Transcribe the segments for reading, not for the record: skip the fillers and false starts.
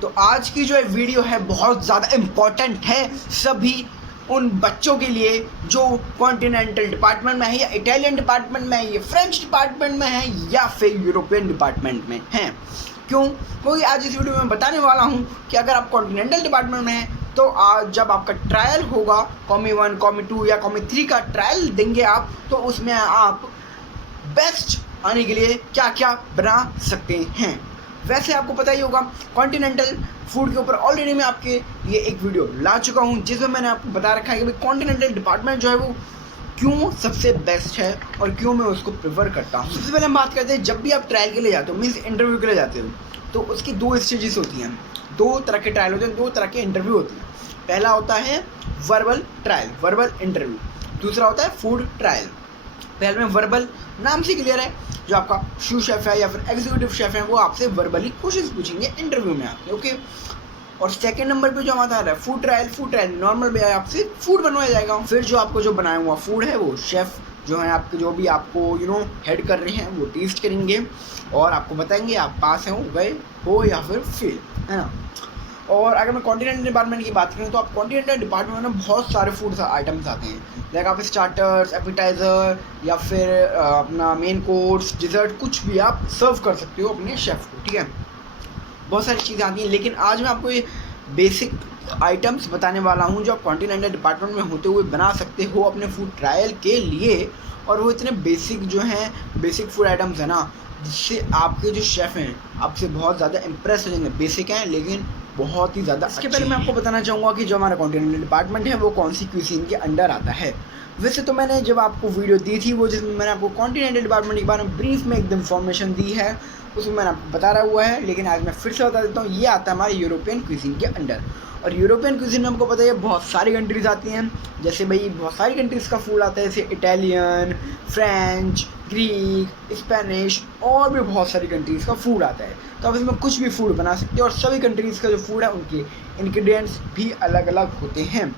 तो आज की जो वीडियो है बहुत ज़्यादा इम्पोर्टेंट है सभी उन बच्चों के लिए जो कॉन्टिनेंटल डिपार्टमेंट में है या इटालियन डिपार्टमेंट में है या फ्रेंच डिपार्टमेंट में है या फिर यूरोपियन डिपार्टमेंट में हैं। क्यों? क्योंकि आज इस वीडियो में बताने वाला हूं कि अगर आप कॉन्टिनेंटल डिपार्टमेंट में हैं तो आज जब आपका ट्रायल होगा कॉमी 1, कॉमी 2 या कॉमी 3 का ट्रायल देंगे आप, तो उसमें आप बेस्ट आने के लिए क्या क्या बना सकते हैं। वैसे आपको पता ही होगा कॉन्टिनेंटल फूड के ऊपर ऑलरेडी मैं आपके लिए एक वीडियो ला चुका हूं जिसमें मैंने आपको बता रखा है कि भाई कॉन्टिनेंटल डिपार्टमेंट जो है वो क्यों सबसे बेस्ट है और क्यों मैं उसको प्रेफर करता हूं। सबसे पहले हम बात करते हैं, जब भी आप ट्रायल के लिए जाते हो, मीन्स इंटरव्यू के लिए जाते हो, तो उसकी दो स्टेजेस होती हैं, दो तरह के ट्रायल होते हैं, दो तरह के इंटरव्यू होते हैं। पहला होता है वर्बल ट्रायल, वर्बल इंटरव्यू। दूसरा होता है फूड ट्रायल। पहले में वर्बल, नाम से क्लियर है, जो आपका शू शेफ है या फिर एग्जीक्यूटिव शेफ है वो आपसे वर्बली क्वेश्चन पूछेंगे इंटरव्यू में आपके, ओके। और सेकंड नंबर पे जो हमारा है food trial, food trial normal में आपसे फूड बनवाया जाएगा। फिर जो आपको जो बनाया हुआ फूड है वो शेफ जो है आपके जो भी आपको हेड कर रहे हैं वो टेस्ट करेंगे और आपको बताएंगे आप पास हैं गए हो या फिर फेल, है ना। और अगर मैं कॉन्टिनेंटल डिपार्टमेंट की बात करूँ तो आप कॉन्टिनेंटल डिपार्टमेंट में बहुत सारे फूड आइटम्स आते हैं, लाइक आप स्टार्टर्स, एपिटाइज़र या फिर अपना मेन कोर्स, डिज़र्ट, कुछ भी आप सर्व कर सकते हो अपने शेफ़ को, ठीक है। बहुत सारी चीज़ें आती हैं, लेकिन आज मैं आपको ये बेसिक आइटम्स बताने वाला हूँ जो आप कॉन्टिनेंटल डिपार्टमेंट में होते हुए बना सकते हो अपने फूड ट्रायल के लिए। और वो इतने बेसिक जो हैं, बेसिक फूड आइटम्स है ना, जिससे आपके जो शेफ़ हैं आपसे बहुत ज़्यादा इम्प्रेस हो जाएंगे। बेसिक हैं लेकिन बहुत ही ज़्यादा। इसके पहले मैं आपको बताना चाहूँगा कि जो हमारा कॉन्टिनेंटल डिपार्टमेंट है वो कौन सी क्यूजीन के अंडर आता है। वैसे तो मैंने जब आपको वीडियो दी थी वो जिसमें मैंने आपको कॉन्टिनेंटल डिपार्टमेंट के बारे में ब्रीफ में एकदम इन्फॉर्मेशन दी है, उसमें मैंने आपको बता रहा हुआ है, लेकिन आज मैं फिर से बता देता हूँ। ये आता है हमारे यूरोपियन क्यूजीन के अंडर। और यूरोपियन क्यूजीन में हमको पता है बहुत सारी कंट्रीज़ आती हैं, जैसे भाई बहुत सारी कंट्रीज़ का फूड आता है, जैसे इटालियन, फ्रेंच, ग्रीक, स्पेनिश और भी बहुत सारी कंट्रीज़ का फूड आता है। तो आप इसमें कुछ भी फूड बना सकते हो और सभी कंट्रीज़ का जो फूड है उनके इंग्रेडिएंट्स भी अलग अलग होते हैं।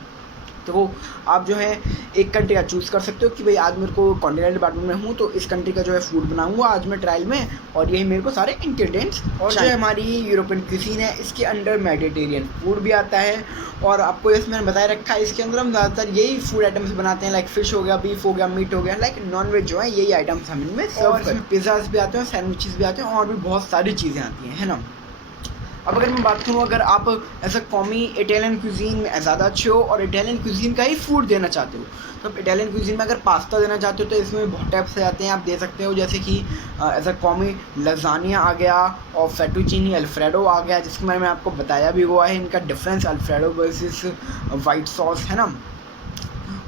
तो आप जो है एक कंट्री का चूज़ कर सकते हो कि भाई आज मेरे को कॉन्टिनेंटल डिपार्टमेंट में हूँ तो इस कंट्री का जो है फूड बनाऊंगा आज मैं ट्रायल में, और यही मेरे को सारे इंग्रेडिएंट्स। और जो है हमारी यूरोपियन क्यूजीन है इसके अंडर मेडिटेरियन फूड भी आता है। और आपको जैसे मैंने बताया रखा है इसके अंदर हम ज़्यादातर यही फूड आइटम्स बनाते हैं, लाइक फिश हो गया, बीफ हो गया, मीट हो गया, लाइक नॉन वेज जो है यही आइटम्स हम इनमें सर्व करते हैं। पिज़्ज़ाज भी आते हैं, सैंडविचेस भी आते हैं और भी बहुत सारी चीज़ें आती हैं, है ना। अब अगर मैं बात करूँ, अगर आप ऐसा कॉमी इटालियन क्यूजीन में ज़्यादा अच्छे हो और इटालियन क्यूजीन का ही फूड देना चाहते हो, तो आप इटालियन क्यूजीन में अगर पास्ता देना चाहते हो तो इसमें बहुत टाइप्स से आते हैं, आप दे सकते हो। जैसे कि ऐसा कॉमी लजानिया आ गया और फेटुचीनी अल्फ्रेडो आ गया, जिसके बारे में आपको बताया भी हुआ है इनका difference alfredo versus white sauce, है ना।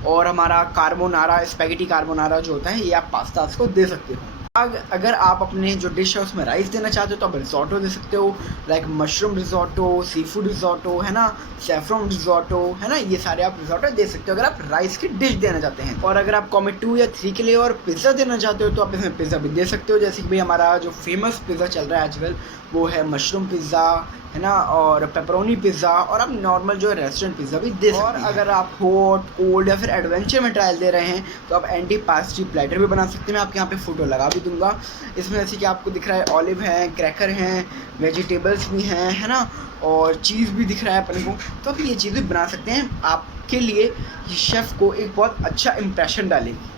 और हमारा कार्बोनारा, स्पैगेटी कार्बोनारा जो होता है ये आप पास्ता को दे सकते हो। अगर आप अपने जो डिश है उसमें राइस देना चाहते हो तो आप रिजोटो दे सकते हो, like mushroom risotto, sea food risotto, है ना, सैफरन रिजोटो, है ना, ये सारे आप रिजोटो दे सकते हो अगर आप राइस की डिश देना चाहते हैं। और अगर आप कॉमी 2 या 3 के लिए और पिज़्ज़ा देना चाहते हो तो आप इसमें पिज़्ज़ा भी दे सकते हो। जैसे कि भाई हमारा जो फेमस पिज़्ज़ा चल रहा है आजकल वो है मशरूम पिज़्ज़ा, है ना, और पेपरोनी पिज़्ज़ा, और आप नॉर्मल जो है रेस्टोरेंट पिज़्ज़ा भी दे सकते हैं। और अगर आप हॉट, कोल्ड या फिर एडवेंचर में ट्रायल दे रहे हैं तो आप एंटी पास्ट्री प्लेटर भी बना सकते हैं। मैं आपके यहाँ पे फ़ोटो लगा भी दूंगा। इसमें जैसे कि आपको दिख रहा है ऑलिव हैं, क्रैकर हैं, वेजिटेबल्स भी हैं, है ना, और चीज़ भी दिख रहा है अपन को, तो आप ये चीज़ें बना सकते हैं। आपके लिए ये शेफ़ को एक बहुत अच्छा इम्प्रेशन डालेगी।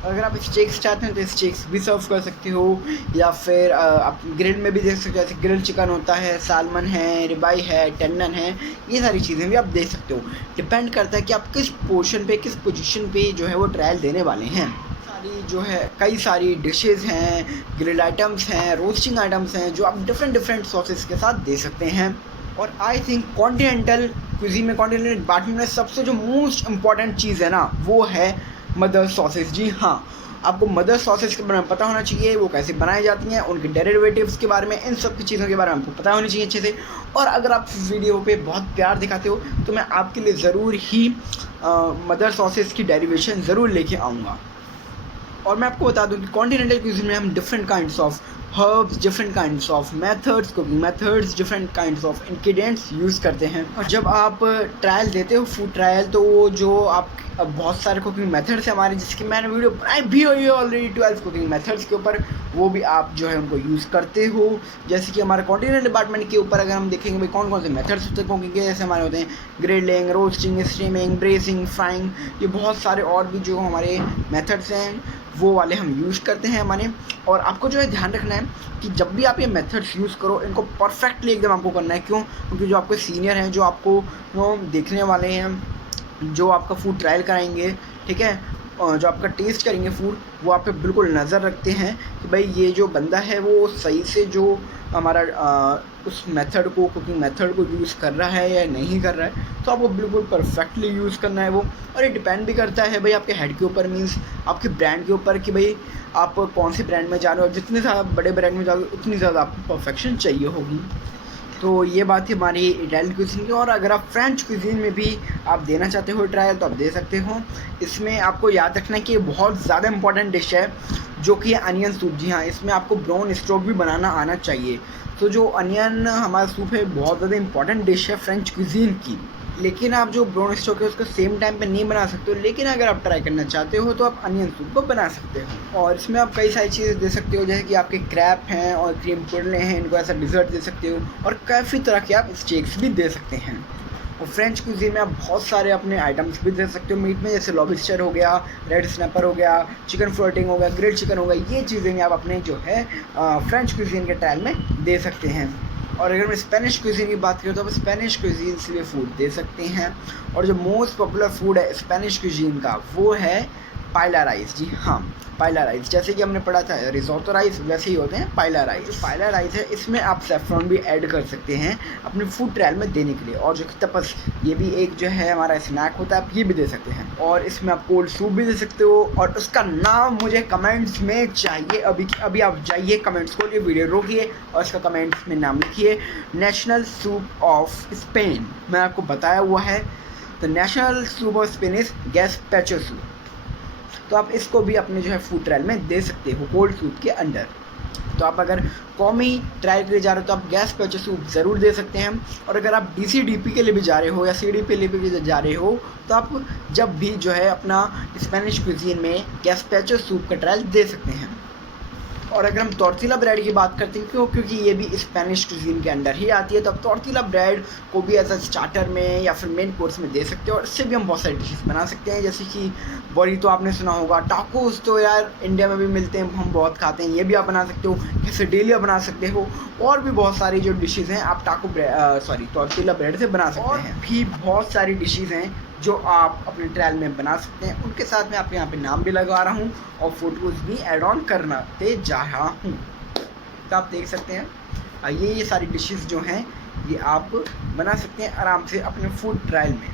अगर आप स्टेक्स चाहते हैं तो स्टेक्स भी सर्व कर सकते हो, या फिर आप ग्रिल में भी देख सकते हो, जैसे ग्रिल चिकन होता है, सालमन है, रिबाई है, टेंडन है, ये सारी चीज़ें भी आप देख सकते हो। डिपेंड करता है कि आप किस पोर्शन पे, किस पोजीशन पे जो है वो ट्रायल देने वाले हैं। सारी जो है कई सारी डिशेज़ हैं, ग्रिल आइटम्स हैं, रोस्टिंग आइटम्स हैं जो आप डिफरेंट सॉसेस के साथ दे सकते हैं। और आई थिंक कॉन्टिनेंटल क्यूजीन में, कॉन्टिनेंटल डिपार्टमेंट में सबसे जो मोस्ट इम्पॉर्टेंट चीज़ है ना वो है मदर सॉसेस। जी हाँ, आपको मदर सॉसेस के बारे में पता होना चाहिए, वो कैसे बनाई जाती हैं, उनके डेरिवेटिव्स के बारे में, इन सब की चीज़ों के बारे में आपको पता होनी चाहिए अच्छे से। और अगर आप वीडियो पे बहुत प्यार दिखाते हो तो मैं आपके लिए ज़रूर ही मदर सॉसेस की डेरिवेशन ज़रूर लेके आऊँगा। और मैं आपको बता दूं कि कॉन्टिनेंटल क्यूजीन में हम different kinds of herbs, different kinds of methods, cooking methods, different kinds of ingredients use करते हैं। और जब आप ट्रायल देते हो फूड ट्रायल, तो वो जो आप बहुत सारे कुकिंग मेथड्स हैं हमारे, जिसकी मैंने वीडियो बनाई भी हुई है ऑलरेडी 12 कुकिंग मेथड्स के ऊपर, वो भी आप जो है उनको यूज़ करते हो। जैसे कि हमारे कॉन्टिनेंटल डिपार्टमेंट के ऊपर अगर हम देखेंगे भाई कौन कौन से मेथड्स होते हैं कुकिंग के, जैसे हमारे होते हैं grilling, roasting, steaming, bracing, frying, ये बहुत सारे और भी जो हमारे मेथड्स हैं वो वाले हम यूज़ करते हैं हमारे। और आपको जो है ध्यान रखना है कि जब भी आप ये मेथड्स यूज़ करो, इनको परफेक्टली एकदम आपको करना है। क्यों? क्योंकि जो आपके सीनियर हैं, जो आपको देखने वाले हैं, जो आपका फूड ट्रायल कराएंगे, ठीक है, जो आपका टेस्ट करेंगे फूड, वो आप पे बिल्कुल नज़र रखते हैं कि भाई ये जो बंदा है वो सही से जो हमारा उस मेथड को, कुकिंग मेथड को यूज़ कर रहा है या नहीं कर रहा है। तो आपको बिल्कुल परफेक्टली यूज़ करना है वो। और ये डिपेंड भी करता है भाई आपके हेड के ऊपर, मीन्स आपके ब्रांड के ऊपर, कि भाई आप कौन से ब्रांड में जा रहे हो। जितने ज़्यादा बड़े ब्रांड में जाओगे उतनी ज़्यादा आपको परफेक्शन चाहिए होगी। तो ये बात है हमारी इटालियन क्विज़ीन की। और अगर आप फ्रेंच क्विज़ीन में भी आप देना चाहते हो ट्रायल, तो आप दे सकते हो। इसमें आपको याद रखना है कि बहुत ज़्यादा इंपॉर्टेंट डिश है जो कि अनियन सूप। जी हाँ, इसमें आपको ब्राउन स्टोक भी बनाना आना चाहिए। तो जो अनियन हमारा सूप है बहुत ज़्यादा इंपॉर्टेंट डिश है फ्रेंच क्विज़ीन की। लेकिन आप जो ब्राउन स्टॉक है उसको सेम टाइम पे नहीं बना सकते हो, लेकिन अगर आप ट्राई करना चाहते हो तो आप अनियन सूप को बना सकते हो। और इसमें आप कई सारी चीज़ें दे सकते हो, जैसे कि आपके क्रैप हैं और क्रीम पुडले हैं, इनको ऐसा डिज़र्ट दे सकते हो। और काफ़ी तरह के आप स्टेक्स भी दे सकते हैं। और फ्रेंच क्यूजीन में आप बहुत सारे अपने आइटम्स भी दे सकते हो मीट में, जैसे लॉबस्टर हो गया, रेड स्नैपर हो गया, चिकन फ्लोटिंग हो गया, ग्रिल्ड चिकन हो गया। ये चीज़ें आप अपने जो है फ्रेंच क्यूजीन के ट्रायल में दे सकते हैं। और अगर मैं स्पेनिश क्यूजीन की बात करूँ तो आप स्पेनिश क्यूजीन से भी फूड दे सकते हैं। और जो मोस्ट पॉपुलर फूड है स्पेनिश क्यूजीन का वो है पाइला राइस। जी हाँ, पाइला राइस, जैसे कि हमने पढ़ा था रिजोटो राइस, वैसे ही होते हैं पाइला राइस। जो पाइला राइस है इसमें आप सेफ्रॉन भी ऐड कर सकते हैं अपने फूड ट्रायल में देने के लिए। और जो तपस, ये भी एक जो है हमारा स्नैक होता है, आप ये भी दे सकते हैं। और इसमें आप कोल्ड सूप भी दे सकते हो। और उसका नाम मुझे कमेंट्स में चाहिए। अभी आप जाइए कमेंट्स को, ये वीडियो रोकिए और इसका कमेंट्स में नाम लिखिए, नेशनल सूप ऑफ स्पेन। मैं आपको बताया हुआ है, the national soup of Spain is gazpacho soup. तो आप इसको भी अपने जो है फूड ट्रायल में दे सकते हो कोल्ड सूप के अंडर। तो आप अगर कॉमी ट्रायल के लिए जा रहे हो तो आप गैस्पेचो सूप ज़रूर दे सकते हैं। और अगर आप DCDP के लिए भी जा रहे हो या CDP के लिए भी जा रहे हो तो आप जब भी जो है अपना स्पेनिश क्विजीन में गैस्पेचो सूप का ट्रायल दे सकते हैं। और अगर हम टॉर्टिला ब्रेड की बात करते हैं, क्योंकि ये भी स्पेनिश क्विजीन के अंडर ही आती है, तो आप टॉर्टिला ब्रेड को भी एज अ स्टार्टर में या फिर मेन कोर्स में दे सकते हो। और इससे भी हम बहुत सारी डिशेस बना सकते हैं, जैसे कि बड़ी तो आपने सुना होगा, टाकोस तो यार इंडिया में भी मिलते हैं, हम बहुत खाते हैं, ये भी आप बना सकते हो, कैसेडेलिया बना सकते हो। और भी बहुत सारी जो डिशेज़ हैं आप टॉर्टिला ब्रेड से बना सकते हैं। भी बहुत सारी डिशेज़ हैं जो आप अपने ट्रायल में बना सकते हैं। उनके साथ में आपके यहाँ पे नाम भी लगा रहा हूँ और फोटोज़ भी ऐड ऑन करते जा रहा हूँ, तो आप देख सकते हैं। ये सारी डिशेस जो हैं ये आप बना सकते हैं आराम से अपने फूड ट्रायल में।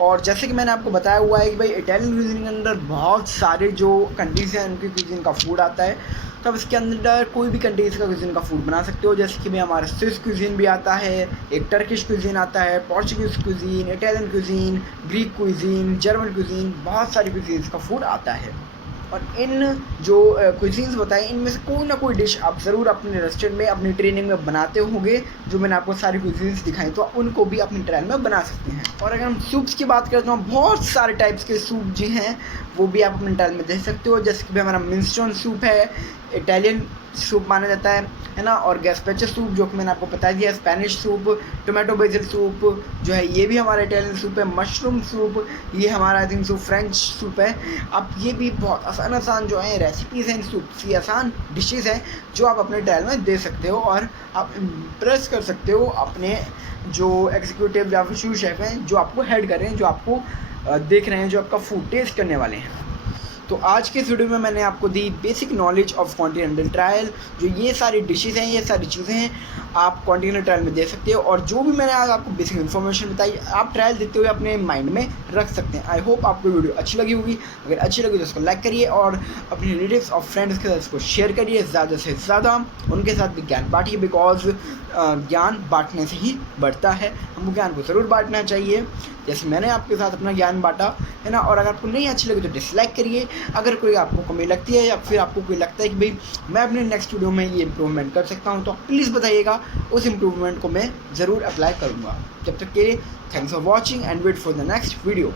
और जैसे कि मैंने आपको बताया हुआ है कि भाई इटालियन क्यूजीन के अंदर बहुत सारे जो कंट्रीज़ हैं उनकी क्यूजीन का फूड आता है। तो आप इसके अंदर कोई भी कंट्रीज़ का क्यूजीन का फूड बना सकते हो, जैसे कि भाई हमारा स्विस क्यूजीन भी आता है, एक टर्किश क्यूजीन आता है, Portuguese cuisine, Italian cuisine, Greek cuisine, German cuisine, बहुत सारी क्यूजीन्स का फूड आता है। और इन जो क्विजीन्स बताए इनमें से कोई ना कोई डिश आप ज़रूर अपने रेस्टोरेंट में अपनी ट्रेनिंग में बनाते होंगे। जो मैंने आपको सारी क्विजीन्स दिखाई तो उनको भी अपने ट्रायल में बना सकते हैं। और अगर हम सूप्स की बात करते हैं, बहुत सारे टाइप्स के सूप जी हैं वो भी आप अपने ट्रायल में दे सकते हो। जैसे कि भाई हमारा मिनेस्ट्रोन सूप है, इटालियन सूप माना जाता है ना। और गैस्पेचो सूप जो कि मैंने आपको बता दिया, Spanish soup, tomato BECIL soup जो है ये भी हमारा इटालियन सूप है, मशरूम सूप ये हमारा I think soup French soup है। आप ये भी बहुत आसान जो है रेसिपीज़ हैं, सूप की आसान डिशेज़ हैं जो आप अपने ट्रायल में दे सकते हो। और आप इम्प्रेस कर सकते हो अपने जो एग्जीक्यूटिव या फिर शूज शेफ हैं जो आपको हेड कर रहे हैं, जो आपको देख रहे हैं, जो आपका फूड टेस्ट करने वाले हैं। तो आज के इस वीडियो में मैंने आपको the basic knowledge of continental trial. जो ये सारी डिशेज़ हैं, ये सारी चीज़ें हैं आप कॉन्टिनेंटल ट्रायल में दे सकते हो। और जो भी मैंने आज आपको बेसिक इन्फॉर्मेशन बताई आप ट्रायल देते हुए अपने माइंड में रख सकते हैं। आई होप आपको वीडियो अच्छी लगी होगी। अगर अच्छी लगी तो उसको लाइक करिए और अपने रिलेटिव्स और फ्रेंड्स के साथ इसको शेयर करिए, ज़्यादा से ज़्यादा उनके साथ भी ज्ञान बांटिए, बिकॉज ज्ञान बांटने से ही बढ़ता है। हमको ज्ञान को ज़रूर बांटना चाहिए, जैसे मैंने आपके साथ अपना ज्ञान बांटा है ना। और अगर आपको नहीं अच्छी लगी तो डिसलाइक करिए, अगर कोई आपको कमी लगती है या फिर आपको कोई लगता है कि भाई मैं अपने नेक्स्ट वीडियो में ये इम्प्रूवमेंट कर सकता हूँ, तो प्लीज़ बताइएगा, उस इम्प्रूवमेंट को मैं ज़रूर अप्लाई करूँगा। जब तक के लिए thanks for watching and wait for the next video.